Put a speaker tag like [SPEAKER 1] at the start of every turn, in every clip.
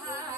[SPEAKER 1] Bye.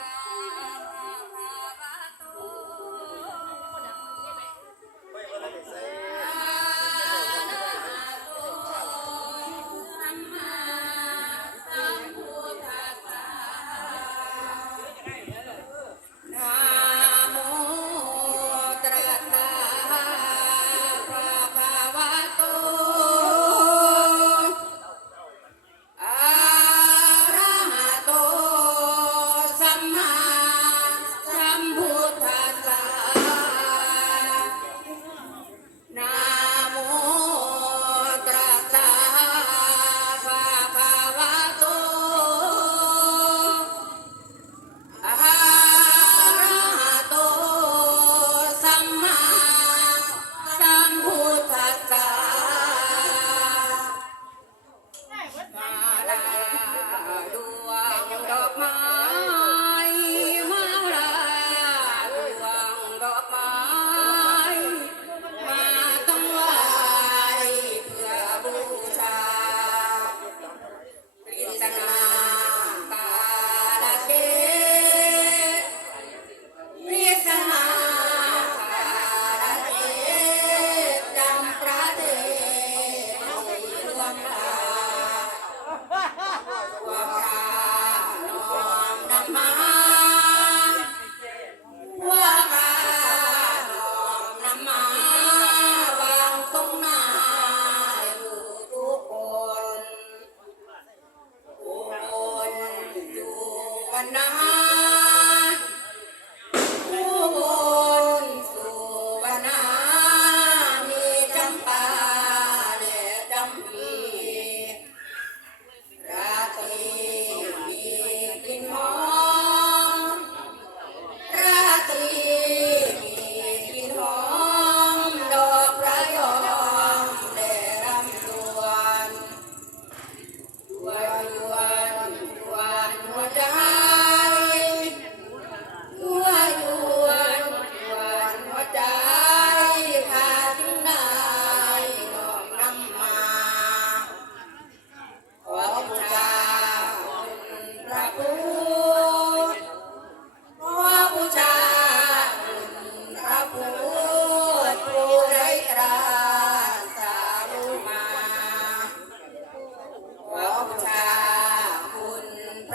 [SPEAKER 1] No.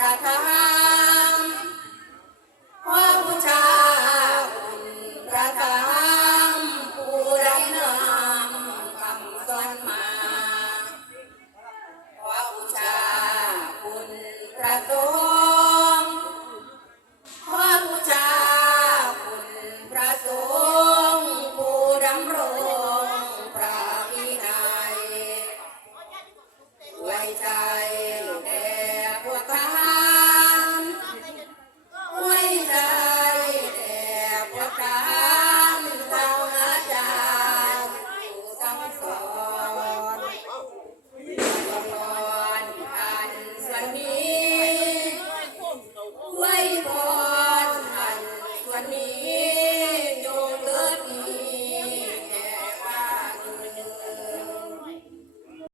[SPEAKER 1] ประทัมพระบูชาอุ่นประทัมผู้ใดนำคำสอนมาพระบูชาอุ่นประตู